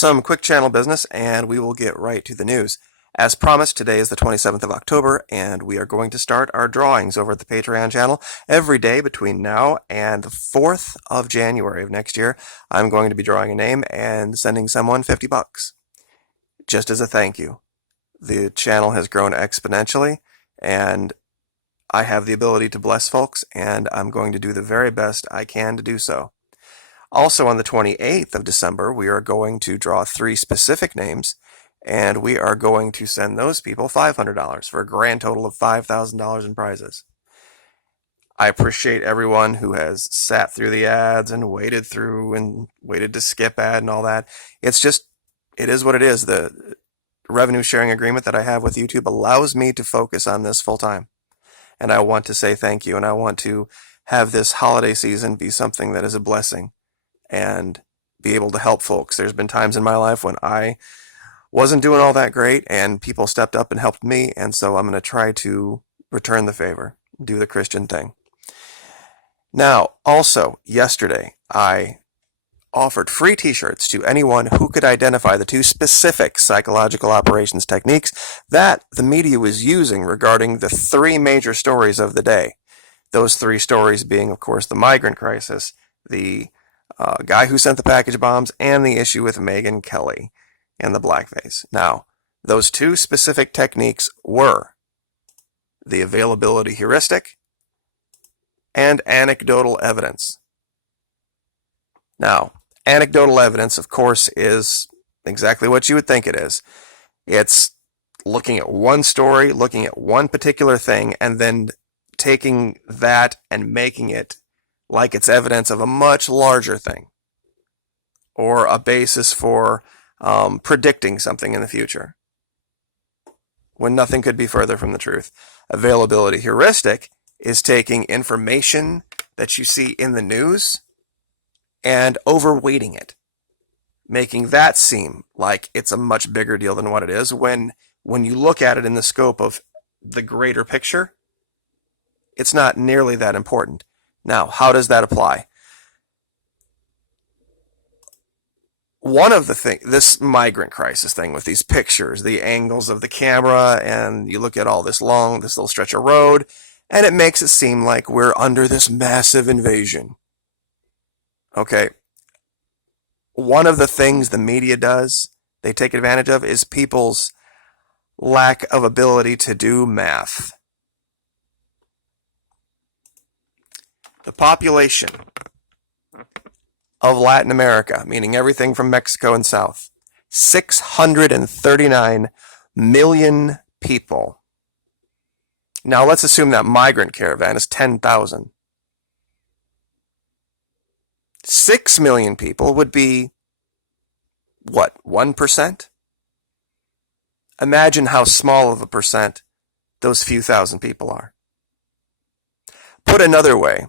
Some quick channel business, and we will get right to the news. As promised, today is the 27th of October, and we are going to start our drawings over at the Patreon channel every day between now and the 4th of January of next year. I'm going to be drawing a name and sending someone $50, just as a thank you. The channel has grown exponentially, and I have the ability to bless folks, and I'm going to do the very best I can to do so. Also on the 28th of December, we are going to draw 3 specific names, and we are going to send those people $500 for a grand total of $5,000 in prizes. I appreciate everyone who has sat through the ads and waited to skip ad and all that. It is what it is. The revenue sharing agreement that I have with YouTube allows me to focus on this full time. And I want to say thank you, and I want to have this holiday season be something that is a blessing and be able to help folks. There's been times in my life when I wasn't doing all that great, and people stepped up and helped me, and so I'm going to try to return the favor, do the Christian thing. Now, also, yesterday, I offered free t-shirts to anyone who could identify the 2 specific psychological operations techniques that the media was using regarding the 3 major stories of the day. Those 3 stories being, of course, the migrant crisis, the guy who sent the package bombs, and the issue with Megyn Kelly and the blackface. Now, those 2 specific techniques were the availability heuristic and anecdotal evidence. Now, anecdotal evidence, of course, is exactly what you would think it is. It's looking at one story, looking at one particular thing, and then taking that and making it like it's evidence of a much larger thing, or a basis for predicting something in the future, when nothing could be further from the truth. Availability heuristic is taking information that you see in the news and overweighting it, making that seem like it's a much bigger deal than what it is, when you look at it in the scope of the greater picture, it's not nearly that important. Now, how does that apply? One of the things, this migrant crisis thing with these pictures, the angles of the camera, and you look at all this little stretch of road, and it makes it seem like we're under this massive invasion. Okay. One of the things the media does, they take advantage of, is people's lack of ability to do math. The population of Latin America, meaning everything from Mexico and south, 639 million people. Now let's assume that migrant caravan is 10,000. 6 million people would be, what, 1%? Imagine how small of a percent those few thousand people are. Put another way,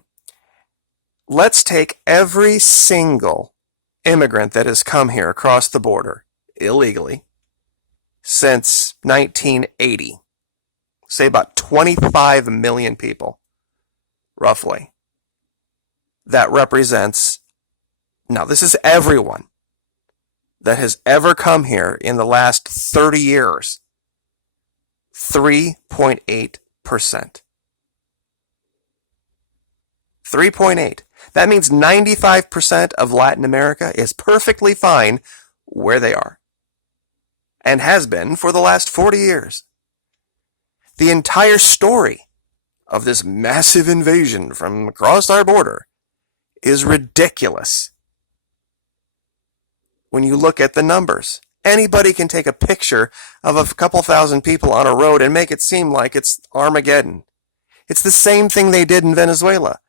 let's take every single immigrant that has come here across the border illegally since 1980. Say about 25 million people, roughly. That represents, now this is everyone that has ever come here in the last 30 years, 3.8%. 3.8. That means 95% of Latin America is perfectly fine where they are, and has been for the last 40 years. The entire story of this massive invasion from across our border is ridiculous. When you look at the numbers, anybody can take a picture of a couple thousand people on a road and make it seem like it's Armageddon. It's the same thing they did in Venezuela.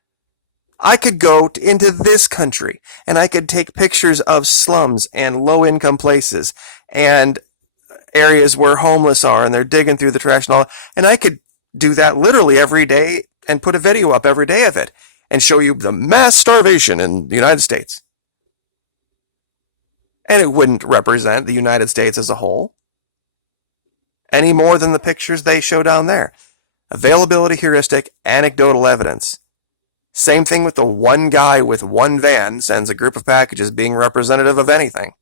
I could go into this country and I could take pictures of slums and low-income places and areas where homeless are and they're digging through the trash and all, and I could do that literally every day and put a video up every day of it and show you the mass starvation in the United States. And it wouldn't represent the United States as a whole any more than the pictures they show down there. Availability heuristic, anecdotal evidence. Same thing with the one guy with one van sends a group of packages being representative of anything.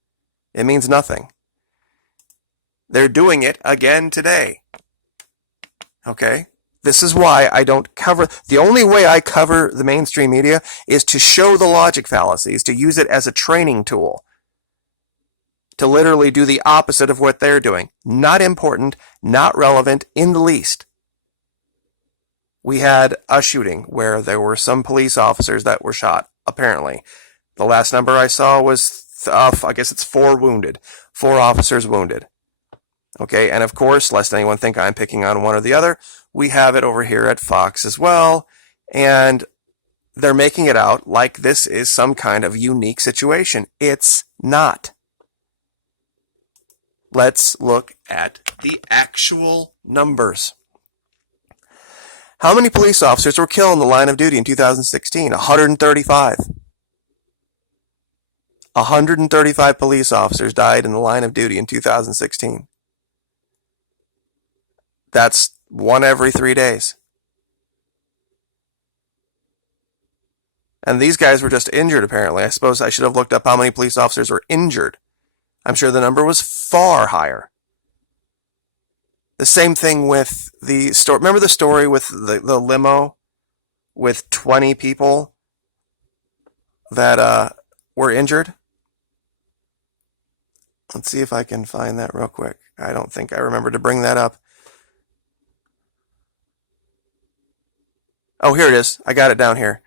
It means nothing. They're doing it again today. Okay? This is why I don't cover. The only way I cover the mainstream media is to show the logic fallacies, to use it as a training tool, to literally do the opposite of what they're doing. Not important, not relevant in the least. We had a shooting where there were some police officers that were shot, apparently. The last number I saw was, I guess it's 4 wounded. 4 officers wounded. Okay, and of course, lest anyone think I'm picking on one or the other, we have it over here at Fox as well, and they're making it out like this is some kind of unique situation. It's not. Let's look at the actual numbers. How many police officers were killed in the line of duty in 2016? 135. 135 police officers died in the line of duty in 2016. That's 1 every 3 days. And these guys were just injured, apparently. I suppose I should have looked up how many police officers were injured. I'm sure the number was far higher. The same thing with the story. Remember the story with the limo with 20 people that were injured? Let's see if I can find that real quick. I don't think I remember to bring that up. Oh, here it is. I got it down here.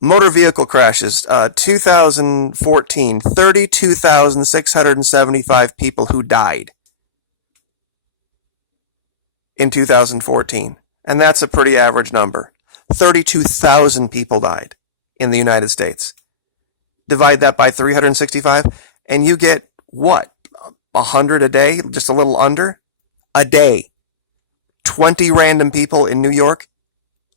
Motor vehicle crashes, 2014, 32,675 people who died in 2014. And that's a pretty average number. 32,000 people died in the United States. Divide that by 365, and you get what? 100 a day? Just a little under? A day. 20 random people in New York?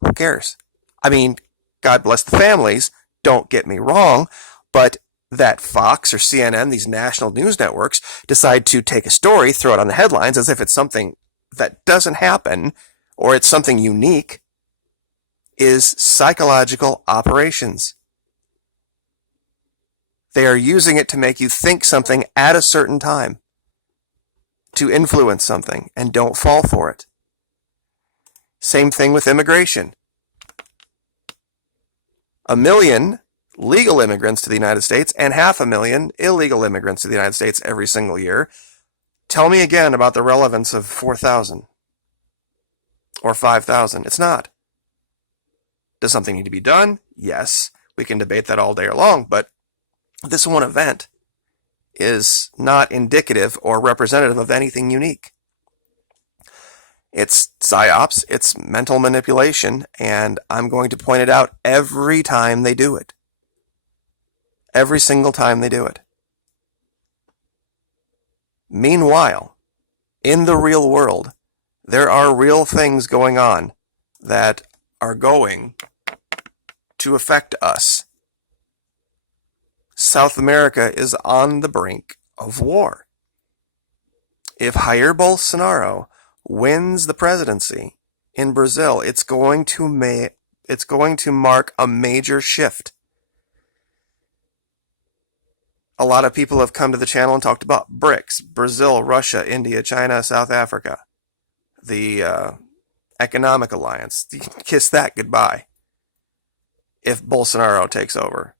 Who cares? I mean, God bless the families, don't get me wrong, but that Fox or CNN, these national news networks, decide to take a story, throw it on the headlines as if it's something that doesn't happen or it's something unique, is psychological operations. They are using it to make you think something at a certain time, to influence something, and don't fall for it. Same thing with immigration. 1 million legal immigrants to the United States and 500,000 illegal immigrants to the United States every single year. Tell me again about the relevance of 4,000 or 5,000. It's not. Does something need to be done? Yes. We can debate that all day long, but this one event is not indicative or representative of anything unique. It's psyops, it's mental manipulation, and I'm going to point it out every time they do it. Every single time they do it. Meanwhile, in the real world, there are real things going on that are going to affect us. South America is on the brink of war. If Jair Bolsonaro wins the presidency in Brazil, it's going to mark a major shift. A lot of people have come to the channel and talked about BRICS, Brazil, Russia, India, China, South Africa, the economic alliance. Kiss that goodbye if Bolsonaro takes over.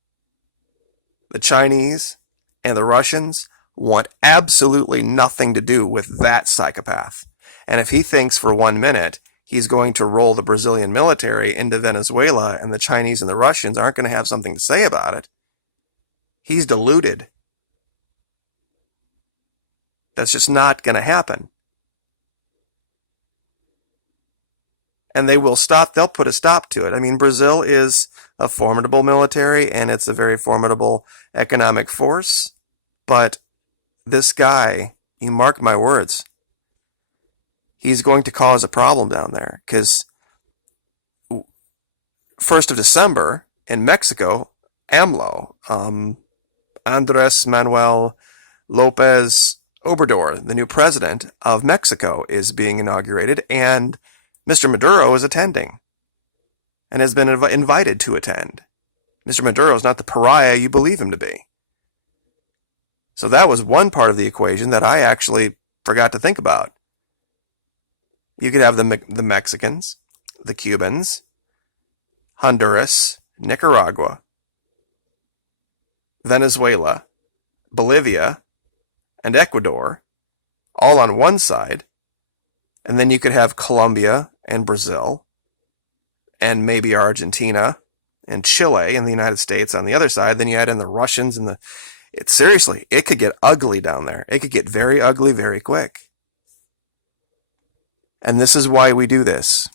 The Chinese and the Russians want absolutely nothing to do with that psychopath. And if he thinks for 1 minute he's going to roll the Brazilian military into Venezuela and the Chinese and the Russians aren't going to have something to say about it, he's deluded. That's just not going to happen. And they will stop, they'll put a stop to it. I mean, Brazil is a formidable military and it's a very formidable economic force. But this guy, you mark my words, he's going to cause a problem down there. Because 1st of December in Mexico, AMLO, Andres Manuel Lopez Obrador, the new president of Mexico, is being inaugurated, and Mr. Maduro is attending and has been invited to attend. Mr. Maduro is not the pariah you believe him to be. So that was one part of the equation that I actually forgot to think about. You could have the Mexicans, the Cubans, Honduras, Nicaragua, Venezuela, Bolivia, and Ecuador all on one side, and then you could have Colombia and Brazil, and maybe Argentina and Chile in the United States on the other side. Then you add in the Russians and seriously, it could get ugly down there. It could get very ugly very quick. And this is why we do this.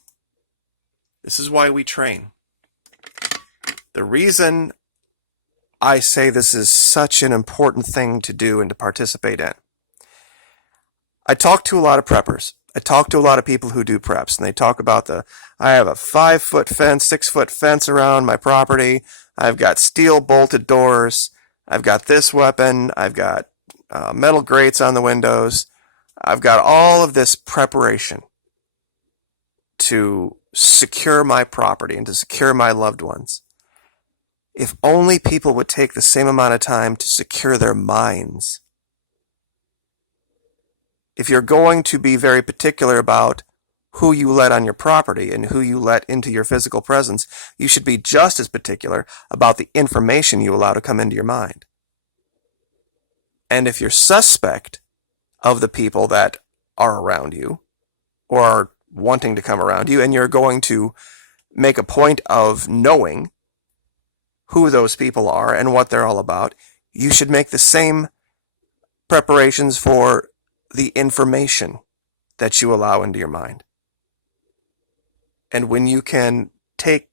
This is why we train. The reason I say this is such an important thing to do and to participate in. I talk to a lot of preppers. I talk to a lot of people who do preps, and they talk about I have a 5-foot fence, 6-foot fence around my property. I've got steel bolted doors. I've got this weapon. I've got metal grates on the windows. I've got all of this preparation to secure my property and to secure my loved ones. If only people would take the same amount of time to secure their minds. If you're going to be very particular about who you let on your property and who you let into your physical presence, you should be just as particular about the information you allow to come into your mind. And if you're suspect of the people that are around you or are wanting to come around you, and you're going to make a point of knowing who those people are and what they're all about, you should make the same preparations for the information that you allow into your mind. And when you can take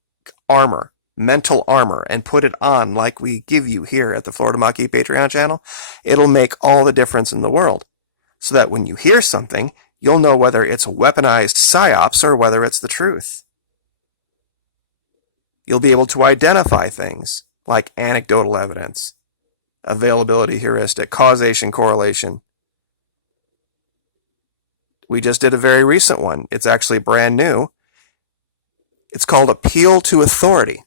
armor, mental armor, and put it on like we give you here at the Florida Maquis Patreon channel, it'll make all the difference in the world. So that when you hear something, you'll know whether it's a weaponized psyops or whether it's the truth. You'll be able to identify things like anecdotal evidence, availability heuristic, causation correlation. We just did a very recent one. It's actually brand new. It's called appeal to authority.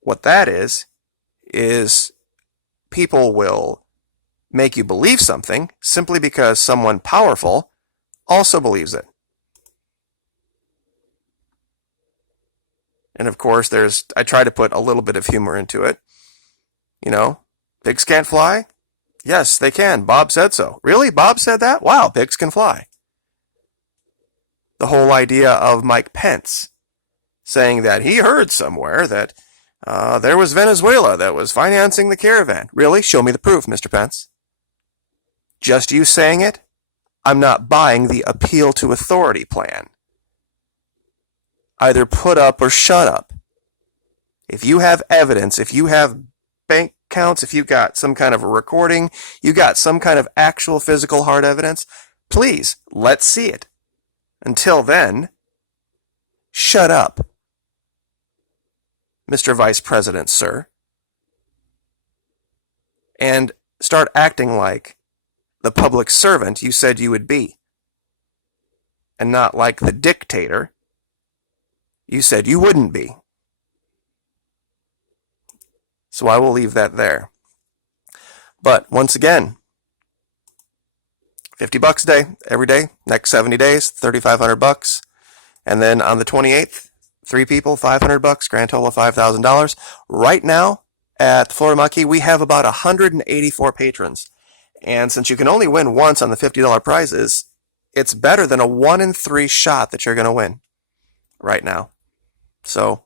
What that is people will make you believe something simply because someone powerful also believes it. And of course, I try to put a little bit of humor into it. You know, pigs can't fly? Yes, they can. Bob said so. Really? Bob said that? Wow, pigs can fly. The whole idea of Mike Pence saying that he heard somewhere that there was Venezuela that was financing the caravan. Really? Show me the proof, Mr. Pence. Just you saying it? I'm not buying the appeal to authority plan. Either put up or shut up. If you have evidence, if you have bank accounts, if you've got some kind of a recording, you got some kind of actual physical hard evidence, please, let's see it. Until then, shut up, Mr. Vice President, sir. And start acting like the public servant you said you would be. And not like the dictator you said you wouldn't be. So I will leave that there. But once again, $50 a day, every day, next 70 days, $3,500. And then on the 28th, 3 people, $500, grand total of $5,000. Right now at the Florida Maquis, we have about 184 patrons. And since you can only win once on the $50 prizes, it's better than a 1 in 3 shot that you're going to win right now. So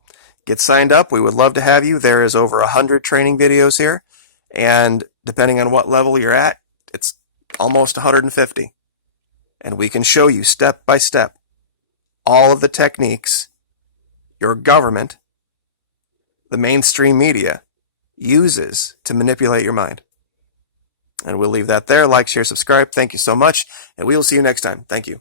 get signed up. We would love to have you. There is over 100 training videos here. And depending on what level you're at, it's almost 150. And we can show you step by step all of the techniques your government, the mainstream media, uses to manipulate your mind. And we'll leave that there. Like, share, subscribe. Thank you so much. And we will see you next time. Thank you.